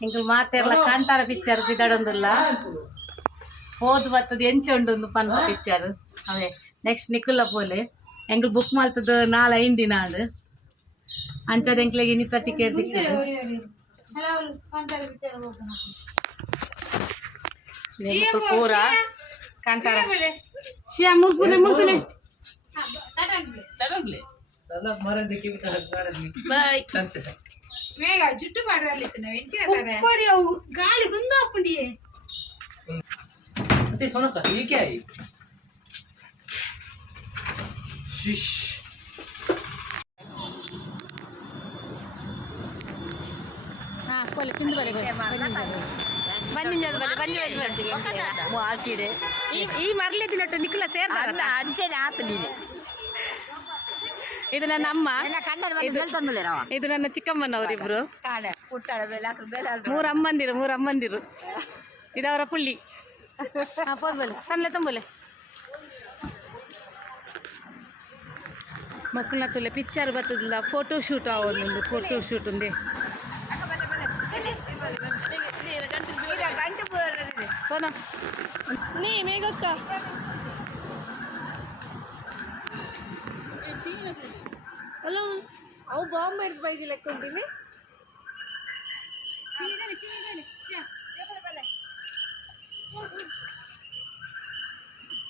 ಇಂಕಲ್ ಮಾತೆರ್ಲ ಕಾಂತಾರ ಪಿಕ್ಚರ್ ಬಿದಡೊಂದುಲ್ಲ ಹೋದ್ ಬತ್ತದ ಎಂಚ ಉಂಡು ಪನ್ಪ ಪಿಕ್ಚರ್ ಅವೇ ನೆಕ್ಸ್ಟ್ ನಿಕ್ಕುಲ್ಲ ಪೋಲೆ ಎಂಗಲ್ ಬುಕ್ ಮಾಡ್ತದ ನಾಲ್ ಐನ್ ದಿನ ಅದು ಅಂಚದ ಎಂಕ್ಲೆಗೆ ಇನ್ನಿತ ಟಿಕೆಟ್ ಸಿಕ್ತದೆ ಪೂರ ಕಾಂತಾರ. ಶಿಯಾ ಬಾಯ್. ಮೇಘ ಜುಟ್ಟು ಮಾಡಲಿತ್ತು ವೆಂಕಟೇಶ ಅವು ಗಾಳಿ ಗುಂದು ಹಾಕೊಂಡಿ ಮತ್ತೆ ಸೊನಕ ಏಕೆ ಆಯಿ ಶಿಶ್ ಹಾ ಕೊಲೆ ತಿಂದು ಬರೆ ಬಂದಿದ್ದು ಈ ಮರಲಿ ತಿನ್ನಟ್ಟು ನಿಖಿಲ ಸೇರ್ತಾರ ಅಂಚೆನೆ ಆತ ನೀನು ಇದು ನನ್ನ ಅಮ್ಮ. ಇದು ನನ್ನ ಚಿಕ್ಕಮ್ಮನವರಿಬ್ರು. ಮೂರ್ ಅಮ್ಮಂದಿರು ಮೂರ್ ಅಮ್ಮಂದಿರು. ಇದವರ ಪುಳ್ಳಿ. ಹಾ ಸಣ್ಣ ತುಂಬಲೆ. ಮಕ್ಕಳನ್ನ ತುಲೆ ಪಿಕ್ಚರ್ ಬರ್ತದಿಲ್ಲ ಫೋಟೋ ಶೂಟ್ ಅವೊಂದು ಫೋಟೋ ಶೂಟ್ ಒಂದೇ. ಸೋನಾ. ನೀ ಮೇಘಕ್ಕ. ಹಲೋ ಅವು ಬಾಂಬ್ ಹಿಡ್ದು ಬೈದಿಲ್ಲ ಕೊಂಡಿನಿ.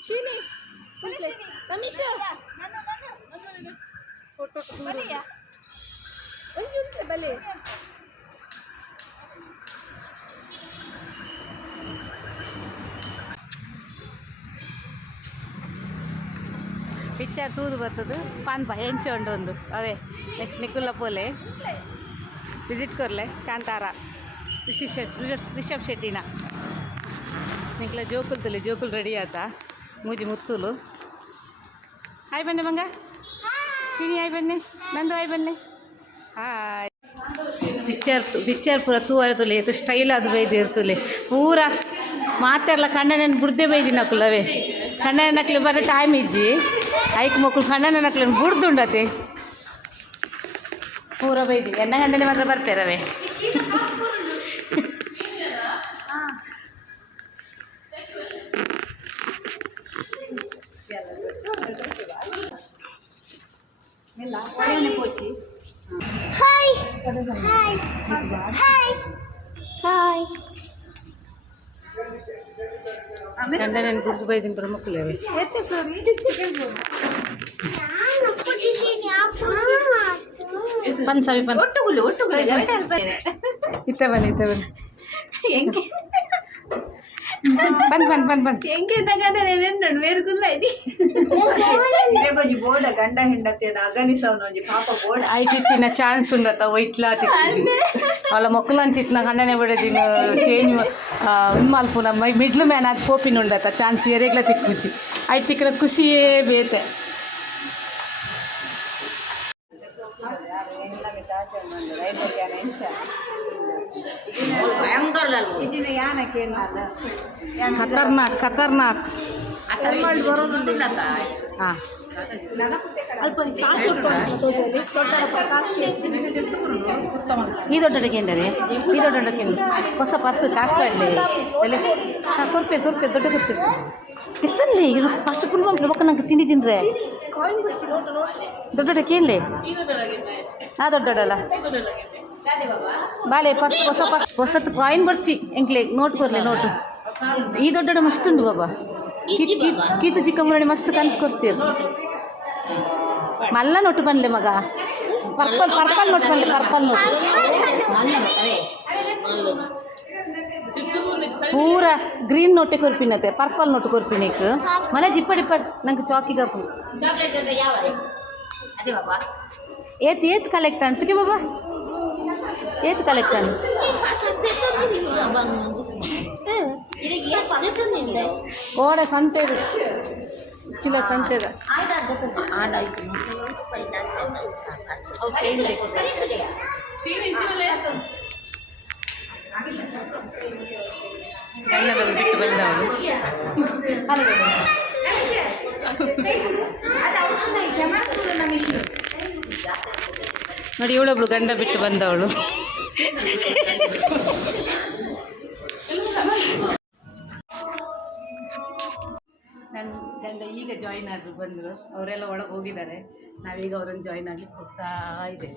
ಶೀನಿ ರಮೇಶ. ಫೋಟೋ ಉಂಟ್ಲೆ ಬಲೆ ಪಿಕ್ಚರ್ ತೂದು ಬರ್ತದು ಹೆಂಚು ಉಂಡು ಒಂದು. ಅವೇ ನೆಕ್ಸ್ಟ್ ನಿಕುಲ್ಲ ಪೋಲೆ. ವಿಸಿಟ್ ಕೊರ್ಲೆ, ಕಾಂತಾರ. ರಿಷಿ ಶೆಟ್, ರಿಷಬ್ ಶೆಟ್ಟಿನ. ನಿಕ್ಲ ಜೋಕುಲ್ ತುಲಿ, ಜೋಕುಲ್ ರೆಡಿ ಆತ. ಮೂಜಿ ಮುತ್ತುಲು. ಹಾಯ್ ಬನ್ನಿ ಮಂಗ. ಶಿನಿ ಆಯ್ ಬನ್ನಿ. ನಂದು ಆಯ್ ಬನ್ನಿ. ಹಾಯ್ ಪಿಚ್ಚರ್ ಪಿಚ್ಚರ್ ಪೂರ ತೂವರೆ ತುಲಿ ಸ್ಟೈಲ್ ಅದು ಬೈದು ಇರ್ತುಲಿ ಪೂರ ಮಾತೆರ್ಲ ಕಣ್ಣನ ಬುಡ್ದೆ ಬೈದಿ ನಕುಲವೇ ಬರೋ ಟೈಮ್ ಇಜ್ಜಿ. ಐಕ್ ಮಕ್ಕಳು ಕಣ್ಣನ ನಕ್ಲಿ ಬುಡ್ದುಂಡತೆ ಪೂರ ಬೈದಿ ಎಣ್ಣ ಗಂಡನೆ ಮಾತ್ರ ಬರ್ತಾರವೇ ಹಾಯ್ ಹಾಯ್ ಹಾಯ್ ಹಾಯ್ ಗಂಡನ ಬುಡ್ದು ಬೈದಿನ ಬರೋ ಯಾಪು ಪನ್ ಸವಿ ಪನ್ ಹೆಂಗೆ? ಬನ್ ಬನ್ ಬನ್ ಬನ್ ಹೆಂಗೆ ಗಂಡ ನೆನ್ನುಂಡು ಬೇರ್ಗುಲ್ಲ ಇದೆ ಇದೇ ಕೊಂಚ ಬೋಡ ಗಂಡ ಹೆಂಡತಿ ಅಗಲಿಸವನು ಒಂಜಿ ಪಾಪ ಬೋಡ ಐಟಿತ್ತಿನ ಚಾನ್ಸ್ ಉಂಡತ ಒಯ್ಟ್ಲಾ ತಿಕ್ಕಿಜಿ ಅವಳ ಮೊಕ್ಕಲಂಚ ಇಟ್ನ ಗಂಡನೆ ಬಿಡದಿನ ಚೇಂಜ್ ಉನ್ಮಾಲ್ಪುನ ಮೈ ಮಿಡ್ಲ್ ಮ್ಯಾನ್ ಅದು ಪೋಪಿನ ಉಂಡತ ಚಾನ್ಸ್ ಎರೆಗ್ಲ ತಿಕ್ಕುಜಿ ಐಟ್ ತಿಕ್ಕಿನ ಖುಷಿಯೇ ಬೇತೆ ಖತರ್ನಾಕ್ ಖತರ್ನಾಕ್. ಹಾಂ. ಈ ದೊಡ್ಡಕ್ಕೆ ಏನ್ರಿ? ಈ ದೊಡ್ಡಕ್ಕೆ ಹೊಸ ಪರ್ಸ್ ಕಾಸು ಬೇಡಲಿ ಎಲ್ಲಿ ಹಾಂ ಕೊರ್ಪೆ ಕೊರ್ಪೆ ದೊಡ್ಡ ಕೊರ್ಪೆ ತಿತ್ತಲ್ಲಿ ಇದು ಫಸ್ಟ್ ಫುಲ್ ಬೊಕ್ಕ ನಂಗೆ ತಿಂಡಿ ತಿಂದ್ರೆ? ದೊಡ್ಡಕ್ಕೆ ಏನ್ಲಿ? ಹಾಂ ದೊಡ್ಡಲ್ಲ ಬಾಲೆ ಪರ್ಸ್ ಹೊಸ ಪರ್ಸ್ ಹೊಸತ್ತು ಕಾಯಿನ್ ಬರ್ಚಿ ಎಂಕ್ಲೆ ನೋಟ್ ಕೊರ್ಲೆ ನೋಟು ಈ ದೊಡ್ಡ ಮಸ್ತ್ ಉಂಡು ಬಾಬಾ ಕಿತ್ ಕಿತ್ ಕಿತ್ತು ಚಿಕ್ಕ ಮುರಳಿ ಮಸ್ತ್ ಕಂತ್ ಕೊಡ್ತೀರಿ ಮಲ್ಲ ನೋಟು ಬನ್ಲೆ ಮಗ ಪರ್ಪಲ್ ಪರ್ಪಲ್ ನೋಟ್ ಬನ್ಲೆ ಪರ್ಪಲ್ ನೋಟ್ ಪೂರ ಗ್ರೀನ್ ನೋಟೆ ಕೊರ್ಪಿನತೆ ಪರ್ಪಲ್ ನೋಟ್ ಕೊರ್ಪಿನಿಕ್ ಮನೆ ಜಿಪ್ಪಡಿ ಪಡ್ ನಂಗೆ ಚಾಕಿ ಗಪ್ಪು ಅದೇ ಬಾಬಾ ಏತ್ ಏತ್ ಕಲೆಕ್ಟ್ ಅಂಟುಗೆ ಬಾಬಾ ಏತ್ ಕಲೆಕ್ಟ್ ಅನ್ ಓಡ ಸಂತೆಡು ಚಿಲ್ಲ ಸಂತೆದ ಕಣ್ಣೆಲ್ಲ ಬಿಟ್ಟು ಬಂದವಳು ನೋಡಿ ಇವಳೊಬ್ಳು ಗಂಡ ಬಿಟ್ಟು ಬಂದವಳು. ನನ್ನ ಗಂಡ ಈಗ ಜಾಯಿನ್ ಆದರು ಬಂದರು. ಅವರೆಲ್ಲ ಒಳಗೆ ಹೋಗಿದ್ದಾರೆ. ನಾವೀಗ ಅವರನ್ನು ಜಾಯಿನ್ ಆಗಲಿಕ್ಕೆ ಹೋಗ್ತಾ ಇದ್ದೇವೆ.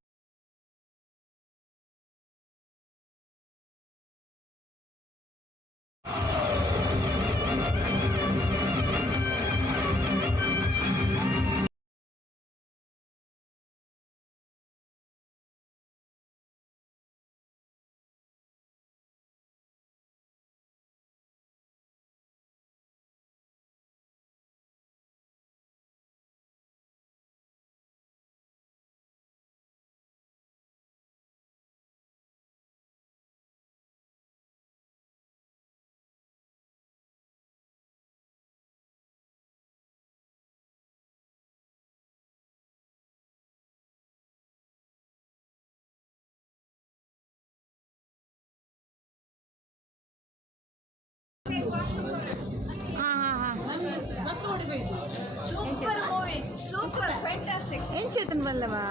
సూపర్ మూవీ సూపర్ ఫ్యాంటాస్టిక్ ఏం చేతన్ వల్లవా?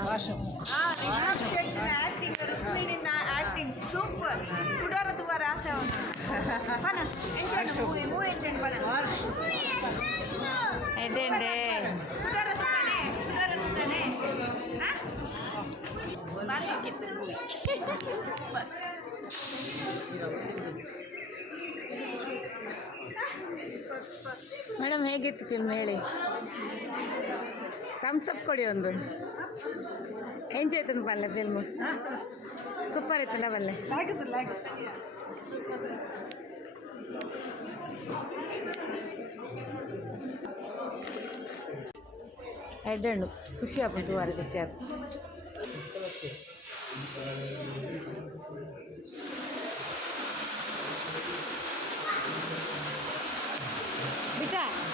యాక్టింగ్ రుక్మిణి యాక్టింగ్ సూపర్ కుడరదు రాసా మూవీ మూవీ ఏంటండి పన అదేండి కుదరతునే కుదరతునే సూపర్ ಮೇಡಮ್ ಹೇಗಿತ್ತು ಫಿಲ್ಮ್ ಹೇಳಿ? ಥಮ್ಸ್ ಅಪ್ ಕೊಡಿ ಒಂದು. ಎಂಜಾಯ್ ಆಯ್ತು ಬಲ್ಲೆ ಫಿಲ್ಮು ಸೂಪರ್ ಇತ್ತು ಬಲ್ಲೆ ಎಡ್ಡೆಣ್ಣು ಖುಷಿ ಆಗ್ಬೋದು ವಾರ ಪಿಕ್ಚರ್ ಬಿಟ್ಟ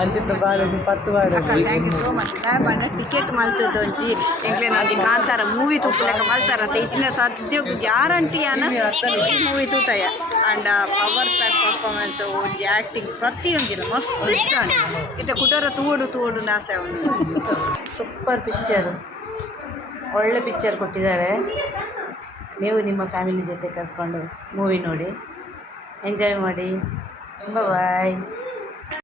ಅಂಚಿತ್ತ ಬಾಡು ಪತ್ತು ಬಾಡು ಥ್ಯಾಂಕ್ ಯು ಸೋ ಮಚ್ ಬಂಡ ಟಿಕೆಟ್ ಮಲ್ತದೊಂಜಿ ಎಂಕ್ಲೆನ ಒಂಜಿ ಕಾಂತಾರ ಮೂವಿ ತೂಪಲೆಕ ಮಲ್ತಾರ ಇಚ್ಚಿನ ಸದ್ಯಕ್ಕೆ ಗ್ಯಾರಂಟಿ ಅನ? ಮೂವಿ ತೂತಾಯ ಅಂಡ್ ಪವರ್ ಪ್ಯಾಕ್ ಪರ್ಫಾರ್ಮೆನ್ಸ್ ಒಂಜಿ ಆ್ಯಕ್ಟಿಂಗ್ ಪ್ರತಿಯೊಂದಿನ ಮಸ್ತ್ ಇಷ್ಟ ಇತ್ತೆ ಕುಟೋರ ತೂಡು ತೂಡು ನಾಸ ಒಂದು ಸೂಪರ್ ಪಿಕ್ಚರ್ ಒಳ್ಳೆ ಪಿಕ್ಚರ್ ಕೊಟ್ಟಿದ್ದಾರೆ. ನೀವು ನಿಮ್ಮ ಫ್ಯಾಮಿಲಿ ಜೊತೆ ಕರ್ಕೊಂಡು ಮೂವಿ ನೋಡಿ. ಎಂಜಾಯ್ ಮಾಡಿ. 拜拜。